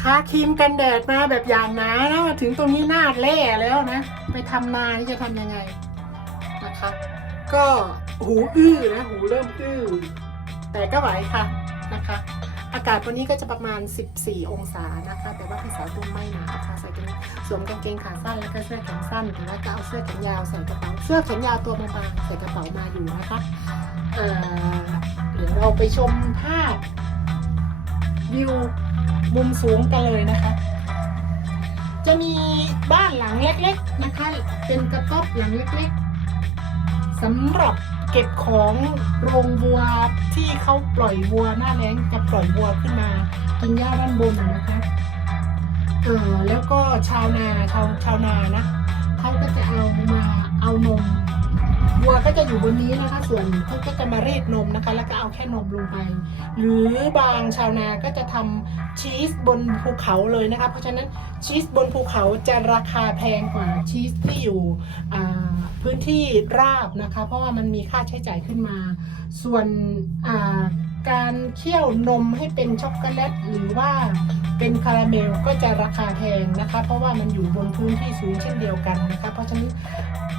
ทาครีมกันแดดมาแบบอย่างหนาแล้วมาถึงตรงนี้หน้าแล่แล้วนะ ไปทำนานี่จะทำยังไงนะคะ ก็หูอื้อนะหูเริ่มอื้อแต่ก็ไหวค่ะนะคะ อากาศวันนี้ก็จะประมาณ 14 องศานะคะ แต่ว่าพี่สาวตุ้มไม่หนาวค่ะใส่กางสวมกางเกงขาสั้นแล้วก็เสื้อแขนสั้นแต่ว่าก็เอาเสื้อแขนยาวใส่กระเป๋าเสื้อแขนยาวตัวบางๆใส่กระเป๋ามาอยู่นะคะเอ่อเดี๋ยวเราไปชมภาพวิว มุมสูงกันเลยนะคะ จะมีบ้านหลังเล็กๆนะคะ เป็นกระต๊อบหลังเล็กๆสำหรับเก็บของโรงวัวที่เขาปล่อยวัวหน้าแล้งจะปล่อยวัวขึ้นมากินหญ้าด้านบนนะนะคะเออแล้วก็ชาวนาชาวชาวนานะเขาก็จะเอามาเอานม วัวก็จะอยู่บนนี้นะคะ ส่วนเขาก็จะมารีดนมนะคะ แล้วก็เอาแค่นมลงไป หรือบางชาวนาก็จะทำชีสบนภูเขาเลยนะคะ เพราะฉะนั้นชีสบนภูเขาจะราคาแพงกว่าชีสที่อยู่พื้นที่ราบนะคะ เพราะว่ามันมีค่าใช้จ่ายขึ้นมา ส่วนอ่า การเคี่ยวนมให้เป็นช็อกโกแลตหรือว่าเป็นคาราเมลก็จะราคาแพงนะคะ เพราะว่ามันอยู่บนพื้นที่สูงเช่นเดียวกันนะคะ เพราะฉะนั้น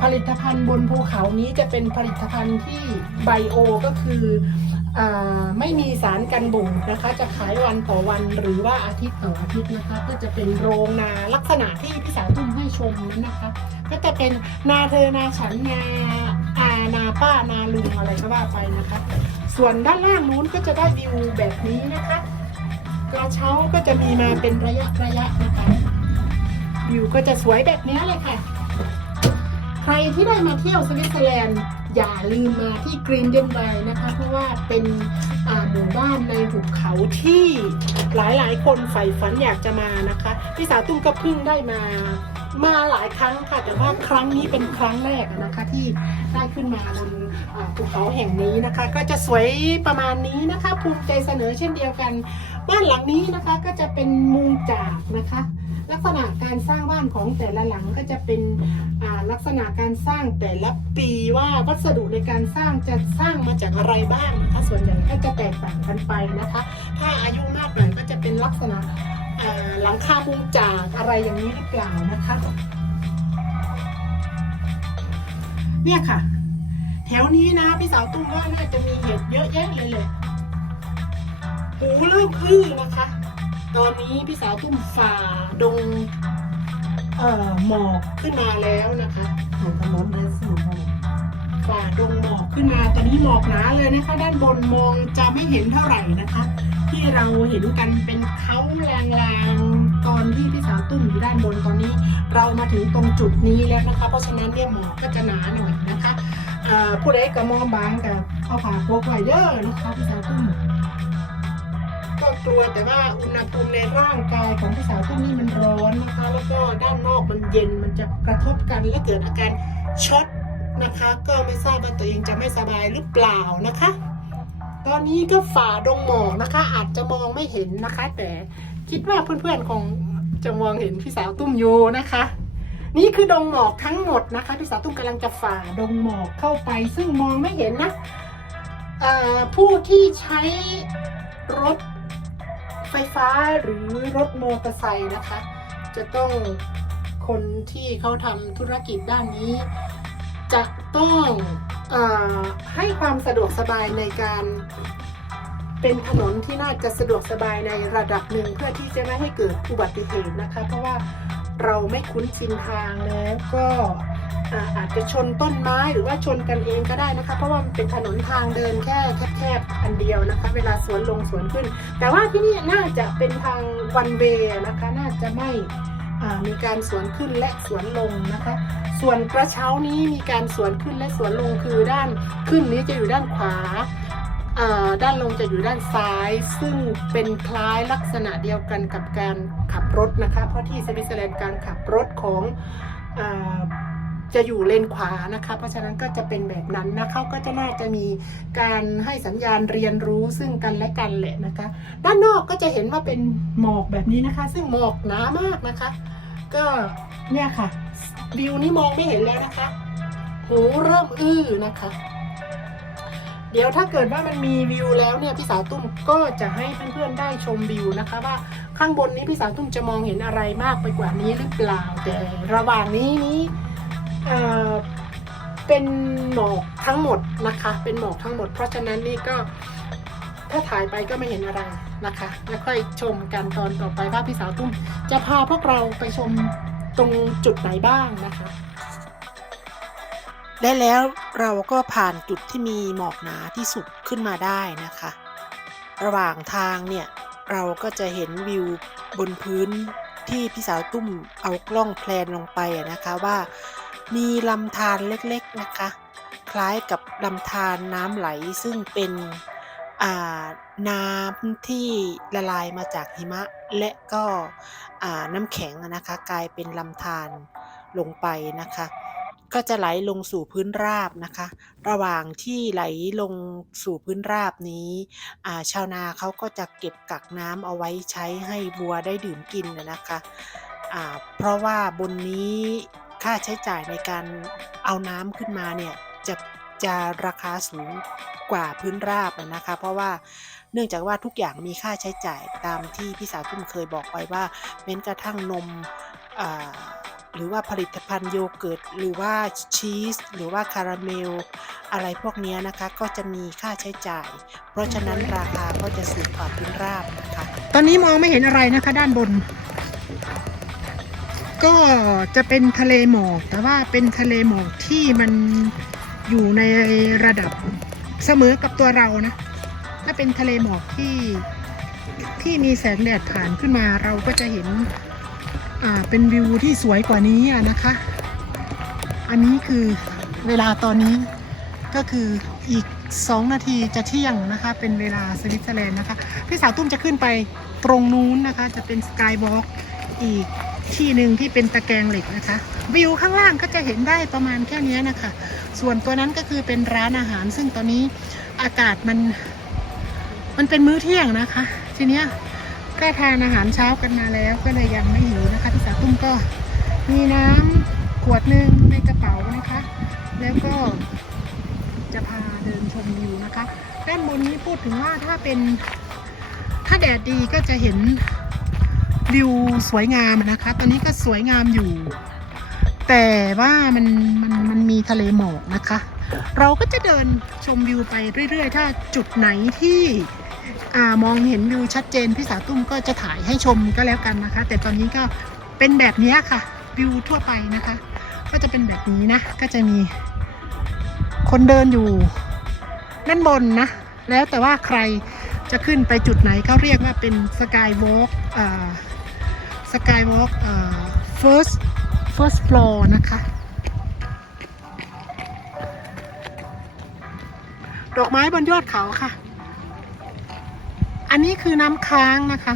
ผลิตภัณฑ์บนภูเขานี้จะเป็นผลิตภัณฑ์ที่ไบโอก็คืออไม่มีสารกันบูดนะคะ จะขายวันต่อวันหรือว่าอาทิตย์ต่ออาทิตย์นะคะ ก็จะเป็นโรงนาลักษณะที่พี่สาวตุ้มให้ชมนั้นนะคะ ก็จะเป็นนาเธอนาฉันนาอานาป้านาลุงอะไรก็ว่าไปนะคะ ส่วนด้านล่างนู้นก็จะได้วิวแบบนี้นะคะ กระเช้าก็จะมีมาเป็นระยะระยะนะคะ วิวก็จะสวยแบบนี้เลยค่ะ ใครที่ได้มาเที่ยวสวิตเซอร์แลนด์อย่าลืมมาที่กรีนเดนไบนะคะ เพราะว่าเป็นหมู่บ้านในหุบเขาที่หลายๆ คนใฝ่ฝันอยากจะมานะคะพี่สาวตุ้มก็เพิ่งได้มา มาหลายครั้งค่ะ แต่ว่าครั้งนี้เป็นครั้งแรกนะคะที่ได้ขึ้นมาบนภูเขาแห่งนี้นะคะ ก็จะสวยประมาณนี้นะคะภูมิใจเสนอเช่นเดียวกัน บ้านหลังนี้นะคะก็จะเป็นมุงจากนะคะ ลักษณะการสร้างบ้านของแต่ละหลังก็จะเป็นลักษณะการสร้างแต่ละปีว่าวัสดุในการสร้างจะสร้างมาจากอะไรบ้างนะคะส่วนใหญ่ก็จะแตกต่างกันไปนะคะ ถ้าอายุมากหน่อยก็จะเป็นลักษณะ หลังคามุงจากอะไรอย่างนี้หรือเปล่านะคะเนี่ยค่ะ แถวนี้นะพี่สาวตุ้มว่าน่าจะมีเห็ดเยอะแยะเลยเลยหูเริ่มอื้อนะคะ ตอนนี้พี่สาวตุ้มฝ่าดงเอ่อหมอกขึ้นมาแล้วนะคะเห็นถนนเลยสู่ห้องฝ่าดงหมอกขึ้นมาตอนนี้หมอกหนาเลยนะคะ ด้านบนมองจะไม่เห็นเท่าไหร่นะคะ ที่เราเห็นกันเป็นเขาลางๆ ตอนที่พี่สาวตุ้มอยู่ด้านบนตอนนี้ เรามาถึงตรงจุดนี้แล้วนะคะ เพราะฉะนั้นเนี่ยหมอกก็จะหนาหน่อยนะคะผู้ใดกับมองบางกับเอาผ่าโปกไว้เด้อนะคะพี่สาวตุ้มก็กลัวแต่ว่าอุณหภูมิในร่างกายของพี่สาวตุ้มนี่มันร้อนนะคะ แล้วก็ด้านนอกมันเย็นมันจะกระทบกันและเกิดอาการช็อตนะคะ ก็ไม่ทราบว่าตัวเองจะไม่สบายหรือเปล่านะคะ ตอนนี้ก็ฝ่าดงหมอกนะคะ อาจจะมองไม่เห็นนะคะ แต่คิดว่าเพื่อนๆคงจะมองเห็นพี่สาวตุ้มอยู่นะคะ นี่คือดงหมอกทั้งหมดนะคะพี่สาวตุ้มกำลังจะฝ่าดงหมอกเข้าไป ซึ่งมองไม่เห็นนะผู้ที่ใช้รถไฟฟ้าหรือรถมอเตอร์ไซค์นะคะ จะต้องคนที่เขาทำธุรกิจด้านนี้ จะต้องอให้ความสะดวกสบายในการเป็นถนนที่น่าจะสะดวกสบายในระดับหนึ่งเพื่อที่จะไม่ให้เกิดอุบัติเหตุนะคะ เพราะว่าเราไม่คุ้นชินทางแล้วก็อาอาจจะชนต้นไม้หรือว่าชนกันเองก็ได้นะคะ เพราะว่ามันเป็นถนนทางเดินแค่แคบๆอันเดียวนะคะ เวลาสวนลงสวนขึ้น แต่ว่าที่นี่น่าจะเป็นทางวันเวนะคะ น่าจะไม่ มีการสวนขึ้นและสวนลงนะคะ ส่วนกระเช้านี้มีการสวนขึ้นและสวนลงคือด้านขึ้นนี้จะอยู่ด้านขวาอ่าด้านลงจะอยู่ด้านซ้าย ซึ่งเป็นคล้ายลักษณะเดียวกันกับการขับรถนะคะ เพราะที่สวิตเซอร์แลนด์การขับรถของ จะอยู่เลนขวานะคะ เพราะฉะนั้นก็จะเป็นแบบนั้นนะเขาก็จะน่าจะมีการให้สัญญาณเรียนรู้ซึ่งกันและกันแหละนะคะ ด้านนอกก็จะเห็นว่าเป็นหมอกแบบนี้นะคะ ซึ่งหมอกหนามากนะคะ ก็เนี่ยค่ะวิวนี่มองไม่เห็นแล้วนะคะหูเริ่มอื้อนะคะ เดี๋ยวถ้าเกิดว่ามันมีวิวแล้วเนี่ยพี่สาวตุ้มก็จะให้เพื่อนๆได้ชมวิวนะคะ ว่าข้างบนนี้พี่สาวตุ้มจะมองเห็นอะไรมากไปกว่านี้หรือเปล่าแต่ระหว่างนี้นี้ เป็นหมอกทั้งหมดนะคะ เป็นหมอกทั้งหมด เพราะฉะนั้นนี่ก็ถ้าถ่ายไปก็ไม่เห็นอะไรนะคะ แล้วค่อยชมกันตอนต่อไปว่าพี่สาวตุ้ม จะพาพวกเราไปชมตรงจุดไหนบ้างนะคะและแล้วเราก็ผ่านจุดที่มีหมอกหนาที่สุดขึ้นมาได้นะคะ ระหว่างทางเนี่ยเราก็จะเห็นวิวบนพื้นที่พี่สาวตุ้มเอากล้องแพลนลงไปนะคะว่า มีลำธารเล็กๆนะคะ คล้ายกับลำธารน้ำไหลซึ่งเป็นน้ำที่ละลายมาจากหิมะ และก็น้ำแข็งนะคะ กลายเป็นลำธารลงไปนะคะ ก็จะไหลลงสู่พื้นราบนะคะ ระหว่างที่ไหลลงสู่พื้นราบนี้ชาวนาเขาก็จะเก็บกักน้ำเอาไว้ใช้ให้วัวได้ดื่มกินนะนะคะเพราะว่าบนนี้ ค่าใช้จ่ายในการเอาน้ำขึ้นมาเนี่ยจะจะราคาสูงกว่าพื้นราบนะคะ เพราะว่าเนื่องจากว่าทุกอย่างมีค่าใช้จ่ายตามที่พี่สาวตุ้มเคยบอกไปว่าแม้กระทั่งนมหรือว่าผลิตภัณฑ์โยเกิร์ตหรือว่าชีสหรือว่าคาราเมล อะไรพวกนี้นะคะก็จะมีค่าใช้จ่าย เพราะฉะนั้นราคาก็จะสูงกว่าพื้นราบนะคะ ตอนนี้มองไม่เห็นอะไรนะคะด้านบน ก็จะเป็นทะเลหมอก แต่ว่าเป็นทะเลหมอกที่มันอยู่ในระดับเสมอกับตัวเรานะ ถ้าเป็นทะเลหมอกที่ที่มีแสงแดดผ่านขึ้นมาเราก็จะเห็นอ่าเป็นวิวที่สวยกว่านี้อะนะคะ อันนี้คือเวลาตอนนี้ก็คืออีก 2 นาทีจะเที่ยงนะคะ เป็นเวลาสวิตเซอร์แลนด์นะคะ พี่สาวตุ้มจะขึ้นไปตรงนู้นนะคะ จะเป็นสกายวอล์กอีก ที่หนึ่งที่เป็นตะแกรงเหล็กนะคะ วิวข้างล่างก็จะเห็นได้ประมาณแค่นี้นะคะ ส่วนตัวนั้นก็คือเป็นร้านอาหาร ซึ่งตอนนี้อากาศมัน มันเป็นมื้อเที่ยงนะคะ ทีเนี้ยก็ทานอาหารเช้ากันมาแล้ว ก็เลยยังไม่หิวนะคะพี่สาวตุ้มก็มีน้ำขวดหนึ่งในกระเป๋านะคะ แล้วก็จะพาเดินชมวิวนะคะ ด้านบนนี้พูดถึงว่าถ้าเป็นถ้าแดดดีก็จะเห็น วิวสวยงามนะคะ ตอนนี้ก็สวยงามอยู่ แต่ว่ามันมันมันมีทะเลหมอกนะคะ เราก็จะเดินชมวิวไปเรื่อย ๆ ถ้าจุดไหนที่อมองเห็นวิวชัดเจนพี่สาวตุ้มก็จะถ่ายให้ชมก็แล้วกันนะคะ แต่ตอนนี้ก็เป็นแบบนี้ค่ะวิวทั่วไปนะคะ ก็จะเป็นแบบนี้นะ ก็จะมีคนเดินอยู่ด้านบนนะ แล้วแต่ว่าใครจะขึ้นไปจุดไหนเขาเรียกว่าเป็นสกายวอล์ก สกายวอล์ก first first floor นะคะ ดอกไม้บนยอดเขาค่ะ อันนี้คือน้ำค้างนะคะ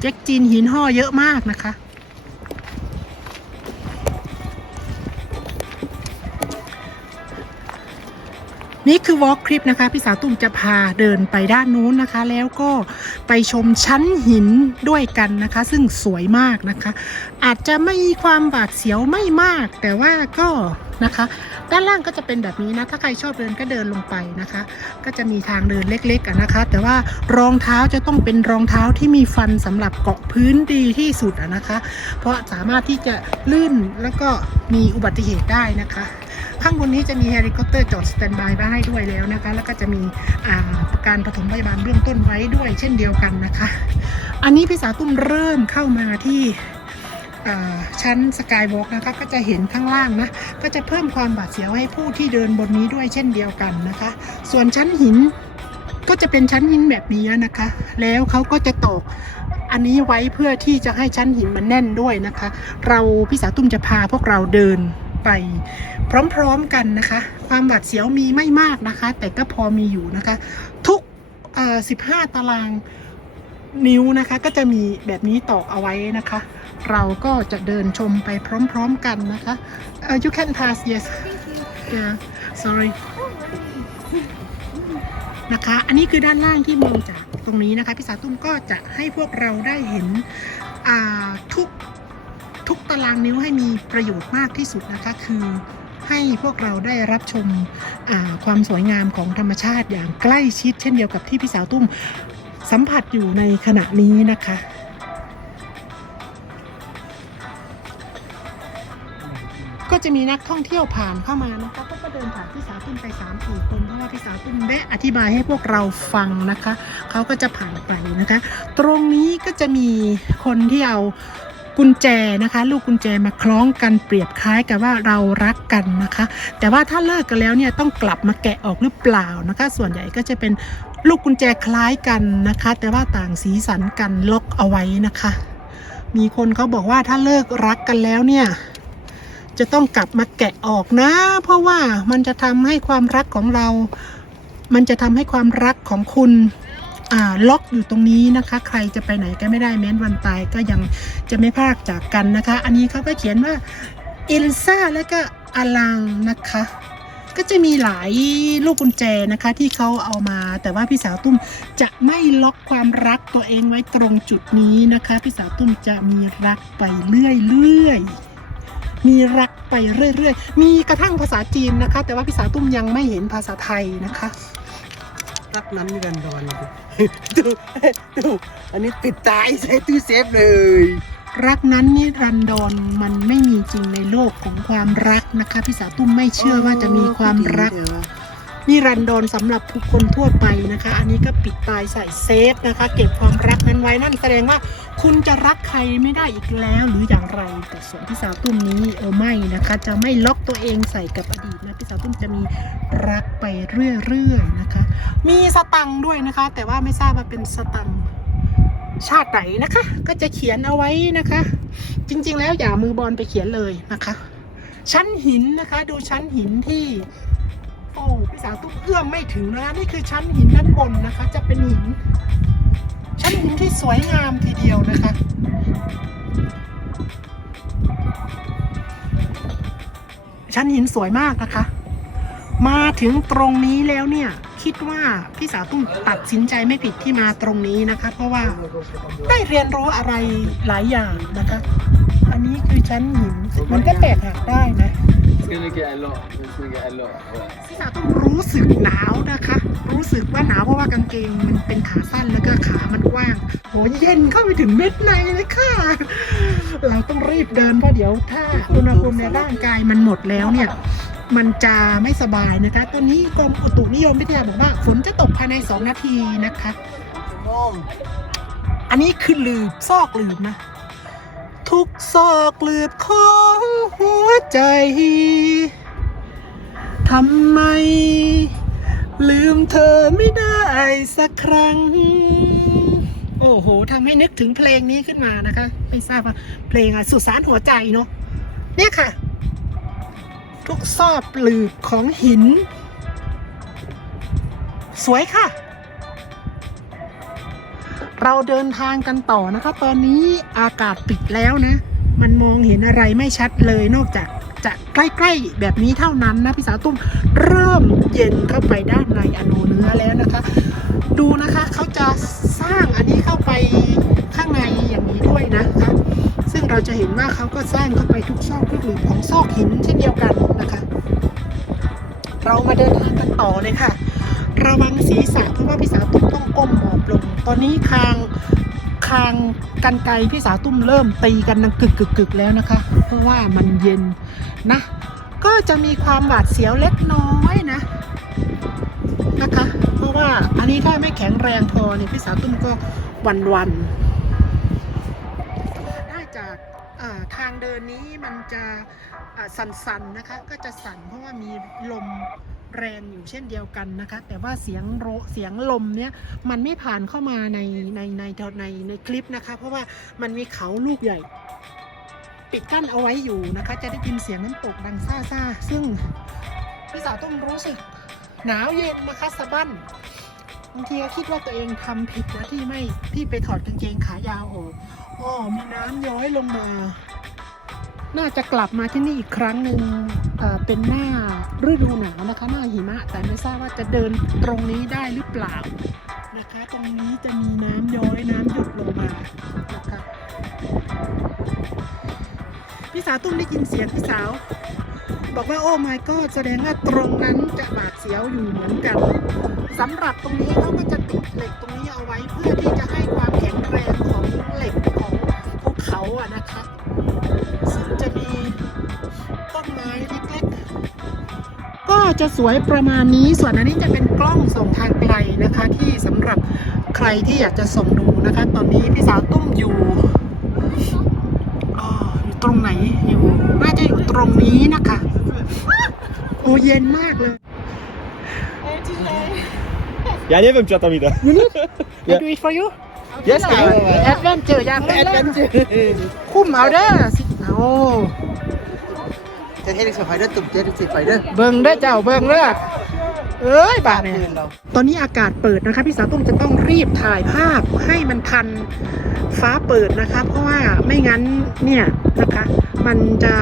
แจ็คจีนหินห่อเยอะมากนะคะ นี่คือวอล์กคลิปนะคะพี่สาวตุ้มจะพาเดินไปด้านนู้นนะคะ แล้วก็ไปชมชั้นหินด้วยกันนะคะ ซึ่งสวยมากนะคะ อาจจะไม่มีความบาดเสียวไม่มาก แต่ว่าก็นะคะ ด้านล่างก็จะเป็นแบบนี้นะถ้าใครชอบเดินก็เดินลงไปนะคะ ก็จะมีทางเดินเล็กๆนะคะ แต่ว่ารองเท้าจะต้องเป็นรองเท้าที่มีฟันสำหรับเกาะพื้นดีที่สุดนะคะ เพราะสามารถที่จะลื่นแล้วก็มีอุบัติเหตุได้นะคะ ข้างบนนี้จะมีเฮลิคอปเตอร์จอดสแตนบายไว้ให้ด้วยแล้วนะคะ แล้วก็จะมีการปฐมพยาบาลเบื้องต้นไว้ด้วยเช่นเดียวกันนะคะ อันนี้พี่สาวตุ้มเริ่มเข้ามาที่ชั้นสกายวอล์กนะคะก็จะเห็นข้างล่างนะก็จะเพิ่มความบาดเสียวให้ผู้ที่เดินบนนี้ด้วยเช่นเดียวกันนะคะ ส่วนชั้นหินก็จะเป็นชั้นหินแบบนี้นะคะ แล้วเขาก็จะตอกอันนี้ไว้เพื่อที่จะให้ชั้นหินมันแน่นด้วยนะคะ เราพี่สาวตุ้มจะพาพวกเราเดิน ไปพร้อมๆกันนะคะ ความหวาดเสียวมีไม่มากนะคะ แต่ก็พอมีอยู่นะคะ ทุก15ตารางนิ้วนะคะก็จะมีแบบนี้ตอกเอาไว้นะคะ เราก็จะเดินชมไปพร้อมๆกันนะคะเอ่อ you can pass yes yeah sorry นะคะ อันนี้คือด้านล่างที่มองจากตรงนี้นะคะ พี่สาตุ้มก็จะให้พวกเราได้เห็นทุก ทุกตารางนิ้วให้มีประโยชน์มากที่สุดนะคะ คือให้พวกเราได้รับชมความสวยงามของธรรมชาติอย่างใกล้ชิด เช่นเดียวกับที่พี่สาวตุ้มสัมผัสอยู่ในขณะนี้นะคะก็จะมีนักท่องเที่ยวผ่านเข้ามานะคะก็ก็เดินผ่านพี่สาวตุ้มไปสามสี่คนเพราะว่าพี่สาวตุ้มได้อธิบายให้พวกเราฟังนะคะเขาก็จะผ่านไปนะคะ ตรงนี้ก็จะมีคนที่เอา กุญแจนะคะ ลูกกุญแจมาคล้องกันเปรียบคล้ายกับว่าเรารักกันนะคะ แต่ว่าถ้าเลิกกันแล้วเนี่ยต้องกลับมาแกะออกหรือเปล่านะคะ ส่วนใหญ่ก็จะเป็นลูกกุญแจคล้ายกันนะคะ แต่ว่าต่างสีสันกันล็อกเอาไว้นะคะ มีคนเขาบอกว่าถ้าเลิกรักกันแล้วเนี่ยจะต้องกลับมาแกะออกนะ เพราะว่ามันจะทำให้ความรักของเรา มันจะทำให้ความรักของคุณ ล็อกอยู่ตรงนี้นะคะ ใครจะไปไหนก็ไม่ได้แม้นวันตายก็ยังจะไม่พากจากกันนะคะ อันนี้เขาก็เขียนว่าอิลซ่าและก็อลังนะคะก็จะมีหลายลูกกุญแจนะคะที่เขาเอามา แต่ว่าพี่สาวตุ้มจะไม่ล็อกความรักตัวเองไว้ตรงจุดนี้นะคะ พี่สาวตุ้มจะมีรักไปเรื่อยๆมีรักไปเรื่อยๆมีกระทั่งภาษาจีนนะคะ แต่ว่าพี่สาวตุ้มยังไม่เห็นภาษาไทยนะคะ รักนั้นนิรันดอนดูดูอันนี้ปิดตายใช้ตู้เซฟเลย รักนั้นนี่รันดอนมันไม่มีจริงในโลกของความรักนะคะพี่สาวตุ้มไม่เชื่อว่าจะมีความรัก นี่รันดรสำหรับบุคคลทั่วไปนะคะ อันนี้ก็ปิดตายใส่เซฟนะคะ เก็บความรักนั้นไว้นั่นแสดงว่าคุณจะรักใครไม่ได้อีกแล้ว หรืออย่างไรแต่ส่วนพี่สาวตุ้มนี้เออไม่นะคะ จะไม่ล็อกตัวเองใส่กับอดีตนะพี่สาวตุ้มจะมีรักไปเรื่อยๆนะคะ มีสตังด้วยนะคะ แต่ว่าไม่ทราบว่าเป็นสตังชาติไหนนะคะ ก็จะเขียนเอาไว้นะคะ จริงๆแล้วอย่ามือบอลไปเขียนเลยนะคะ ชั้นหินนะคะ ดูชั้นหินที่ อ้พี่สาวตุ้มเอื้อมไม่ถึงนะนี่คือชั้นหินด้านบนนะคะ จะเป็นหิน ชั้นหินที่สวยงามทีเดียวนะคะชั้นหินสวยมากนะคะ มาถึงตรงนี้แล้วเนี่ย คิดว่าพี่สาวตุ้มตัดสินใจไม่ผิดที่มาตรงนี้นะคะ เพราะว่าได้เรียนรู้อะไรหลายอย่างนะคะ อันนี้คือชั้นหินมันก็แตกหักได้นะ It's gonna get a lot. It's gonna get a lot. พี่สาวต้องรู้สึกหนาวนะคะ รู้สึกว่าหนาวเพราะว่ากางเกงมันเป็นขาสั้นแล้วก็ขามันกว้าง โหเย็นเข้าไปถึงเม็ดในเลยค่ะ เราต้องรีบเดินเพราะเดี๋ยวถ้าอุณหภูมิในร่างกายมันหมดแล้วเนี่ย มันจะไม่สบายนะคะ ตอนนี้กรมอุตุนิยมวิทยาบอกว่าฝนจะตกภายใน 2 นาทีนะคะ Mom. อันนี้คือหลืบซอกหลืบนะ ทุกซอกหลืบของหัวใจ ทำไม ลืมเธอไม่ได้สักครั้ง โอ้โหทำให้นึกถึงเพลงนี้ขึ้นมานะคะ ไม่ทราบว่าเพลงอะสุสานหัวใจเนาะเนี่ยค่ะ ทุกซอกหลืบของหิน สวยค่ะ เราเดินทางกันต่อนะคะ ตอนนี้อากาศปิดแล้วนะ มันมองเห็นอะไรไม่ชัดเลยนอกจากจะใกล้ๆแบบนี้เท่านั้นนะพี่สาวตุ้มเริ่มเย็นเข้าไปด้านในอนูเนื้อแล้วนะคะ ดูนะคะเขาจะสร้างอันนี้เข้าไปข้างในอย่างนี้ด้วยนะคะซึ่งเราจะเห็นว่าเขาก็สร้างเข้าไปทุกซอกทุกหลืบของซอกหินเช่นเดียวกันนะคะ เรามาเดินทางกันต่อเลยค่ะ ระวังศีรษะเพราะว่าพี่สาวตุ้มต้องก้มหมอบลง ตอนนี้คางคางกันไกพี่สาวตุ้มเริ่มตีกันดังกึกกึกกึกแล้วนะคะ เพราะว่ามันเย็นนะ ก็จะมีความหวาดเสียวเล็กน้อยนะนะคะ เพราะว่าอันนี้ถ้าไม่แข็งแรงพอเนี่ยพี่สาวตุ้มก็วันวันได้จากทางเดินนี้มันจะสั่นๆนะคะ ก็จะสั่นเพราะว่ามีลม แรงอยู่เช่นเดียวกันนะคะ แต่ว่าเสียงโรเสียงลมเนี้ยมันไม่ผ่านเข้ามาในในในในในคลิปนะคะ เพราะว่ามันมีเขาลูกใหญ่ ปิดกั้นเอาไว้อยู่นะคะ จะได้ยินเสียงน้ำตกดังซ่าซ่าซึ่งพี่สาวต้องรู้สึกหนาวเย็นนะคะสะบั้นบางทีก็คิดว่าตัวเองทำผิดนะที่ไม่ที่ไปถอดกางเกงขายาวออกอ๋อมีน้ำย้อยลงมา น่าจะกลับมาที่นี่อีกครั้งหนึ่งเป็นหน้าฤดูหนาวนะคะ หน้าหิมะ แต่ไม่ทราบว่าจะเดินตรงนี้ได้หรือเปล่านะคะ ตรงนี้จะมีน้ำย้อยน้ำหยดลงมานะคะพี่สาวตุ้มได้ยินเสียงพี่สาว บอกว่าโอ้ my god แสดงว่าตรงนั้นจะบาดเสียวอยู่เหมือนกันสำหรับตรงนี้เขาก็จะติดเหล็กตรงนี้เอาไว้เพื่อที่จะให้ความแข็งแรงของเหล็กของภูเขาอะนะคะ ซึ่งจะมีต้นไม้เล็กๆก็จะสวยประมาณนี้ส่วนอันนี้จะเป็นกล้องส่องทางไกลนะคะ ที่สำหรับใครที่อยากจะส่องดูนะคะ ตอนนี้พี่สาวตุ้มอยู่อ๋ออยู่ตรงไหนอยู่น่าจะอยู่ตรงนี้นะคะโอ้เย็นมากเลย Ja nie wiem, czy ja tam idę. I do it for you Yes, okay. แอดเวนเจอร์ยังแอดเวนเจอร์คุ้มเอาเด้อสิ โอ้จะเทสไฟเดอร์ตุ่มเทสไฟเดอร์เบิ่งเด้อเจ้าเบิ่งเด้อเอ้ยบาดเนี่ยคืนเราตอนนี้อากาศเปิดนะคะพี่สาวตุ้มจะต้องรีบถ่ายภาพให้มันทันฟ้าเปิดนะคะ เพราะว่าไม่งั้นเนี่ยนะคะ มันจะ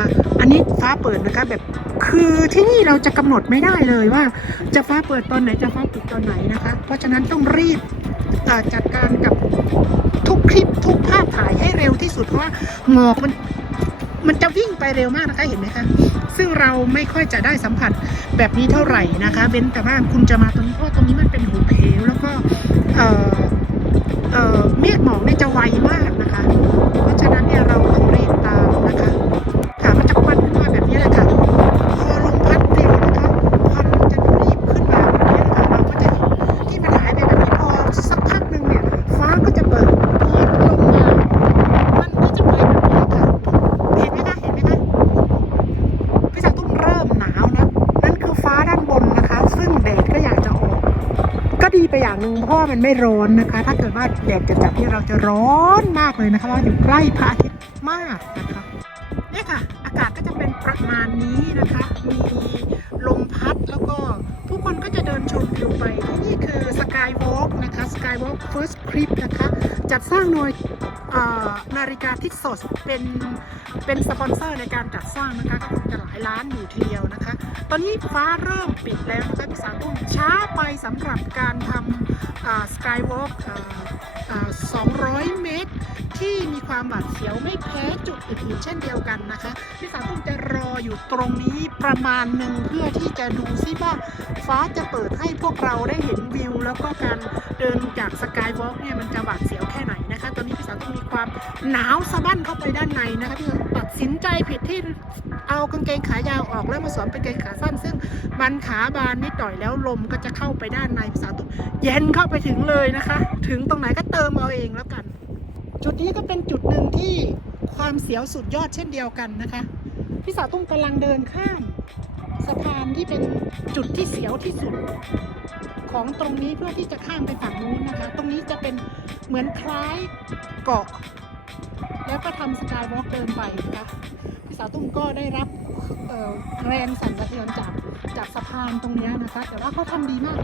อันนี้ฟ้าเปิดนะคะแบบคือที่นี่เราจะกำหนดไม่ได้เลยว่า จะฟ้าเปิดตอนไหนจะฟ้าปิดตอนไหนนะคะ เพราะฉะนั้นต้องรีบเอ่อจัดการกับทุกคลิปทุกภาพถ่ายให้เร็วที่สุดเพราะว่าหมอกมัน มันจะวิ่งไปเร็วมากนะคะเห็นไหมคะซึ่งเราไม่ค่อยจะได้สัมผัสแบบนี้เท่าไหร่นะคะเว้นแต่ว่าคุณจะมาตรงนี้เพราะตรงนี้มันเป็นหุบเหวแล้วก็เอ่อเอ่อเมฆหมอกเนี่ยจะไวมากนะคะ เพราะฉะนั้นเนี่ยเราต้องรีบตามนะคะค่ะ มันไม่ร้อนนะคะ ถ้าเกิดว่าแดดจะจัดที่เราจะร้อนมากเลยนะคะว่าอยู่ใกล้พระอาทิตย์มากนะคะเนี่ยค่ะ อากาศก็จะเป็นประมาณนี้นะคะ มีลมพัดแล้วก็ผู้คนก็จะเดินชมวิวไปที่นี่คือสกายวอล์กนะคะสกายวอล์กเฟิร์สคลิป ริกาทิศสดเป็นเป็นสปอนเซอร์ในการจัดสร้างนะคะก็คงจะหลายล้านอยู่ทีเดียวนะคะ ตอนนี้ฟ้าเริ่มปิดแล้วนะคะพี่สาวตุ้มช้าไปสำหรับการทำสกายวอล์ก200 เมตร ที่มีความบาดเสียวไม่แพ้จุดอื่นๆเช่นเดียวกันนะคะ พี่สาวตุ้มจะรออยู่ตรงนี้ประมาณหนึ่งเพื่อที่จะดูซิว่าฟ้าจะเปิดให้พวกเราได้เห็นวิว แล้วก็การเดินจากสกายวอล์กเนี่ยมันจะหวาดเสียวแค่ไหน นะคะ ตอนนี้พี่สาวตุ้มมีความหนาวสะบั้นเข้าไปด้านในนะคะพี่ตัดสินใจผิดที่เอากางเกงขายาวออกแล้วมาสวมเป็นกางเกงขาสั้น ซึ่งมันขาบานนิดหน่อยแล้วลมก็จะเข้าไปด้านในพี่สาวตุ้มเย็นเข้าไปถึงเลยนะคะ ถึงตรงไหนก็เติมเอาเองแล้วกัน จุดนี้ก็เป็นจุดหนึ่งที่ความเสียวสุดยอดเช่นเดียวกันนะคะ พี่สาวตุ้มกำลังเดินข้ามสะพานที่เป็นจุดที่เสียวที่สุด ของตรงนี้เพื่อที่จะข้ามไปฝั่งนู้นนะคะ ตรงนี้จะเป็นเหมือนคล้ายเกาะ แล้วก็ทำสกายวอล์กเดินไปนะคะพี่สาวตุ้มก็ได้รับแรงสั่นสะเทือนจากจากสะพานตรงนี้นะคะ แต่ว่าเขาทำดีมาก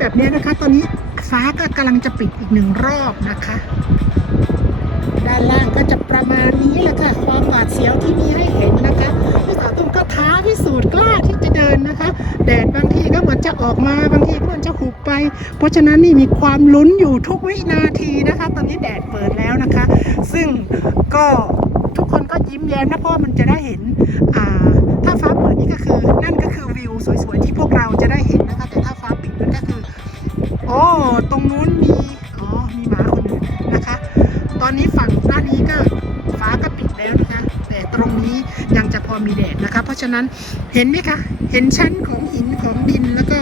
แบบนี้นะคะ ตอนนี้ฟ้าก็กำลังจะปิดอีกหนึ่งรอบนะคะ ด้านล่างก็จะประมาณนี้แหละค่ะ ความหวาดเสียวที่มีให้เห็นนะคะพี่สาวตุ้มก็ท้าพิสูจน์กล้าที่จะเดินนะคะ แดดบางทีก็เหมือนจะออกมาบางทีก็เหมือนจะหุบไป เพราะฉะนั้นนี่มีความลุ้นอยู่ทุกวินาทีนะคะ ตอนนี้แดดเปิดแล้วนะคะ ซึ่งก็ทุกคนก็ยิ้มแย้มนะเพราะมันจะได้เห็นอ่า ราะฉะนั้นเห็นไหมคะ เห็นชั้นของหินของดินแล้วก็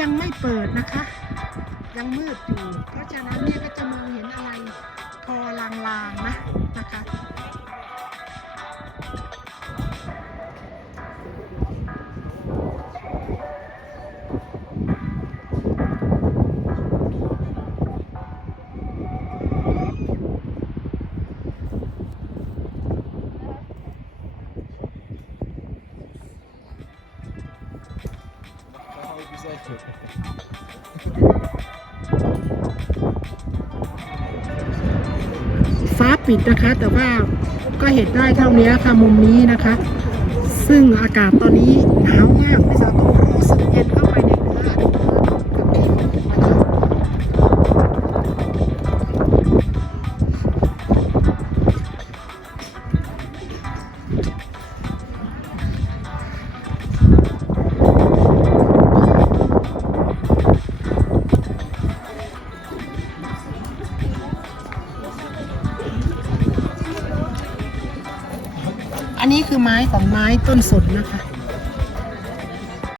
ยังไม่เปิดนะคะ ยังมืดอยู่ เพราะฉะนั้นเนี่ยก็จะมองเห็นอะไรทอลางๆนะ ปิดนะคะ แต่ว่าก็เห็นได้เท่านี้ค่ะมุมนี้นะคะ ซึ่งอากาศตอนนี้หนาวมาก ของไม้ต้นสนนะคะ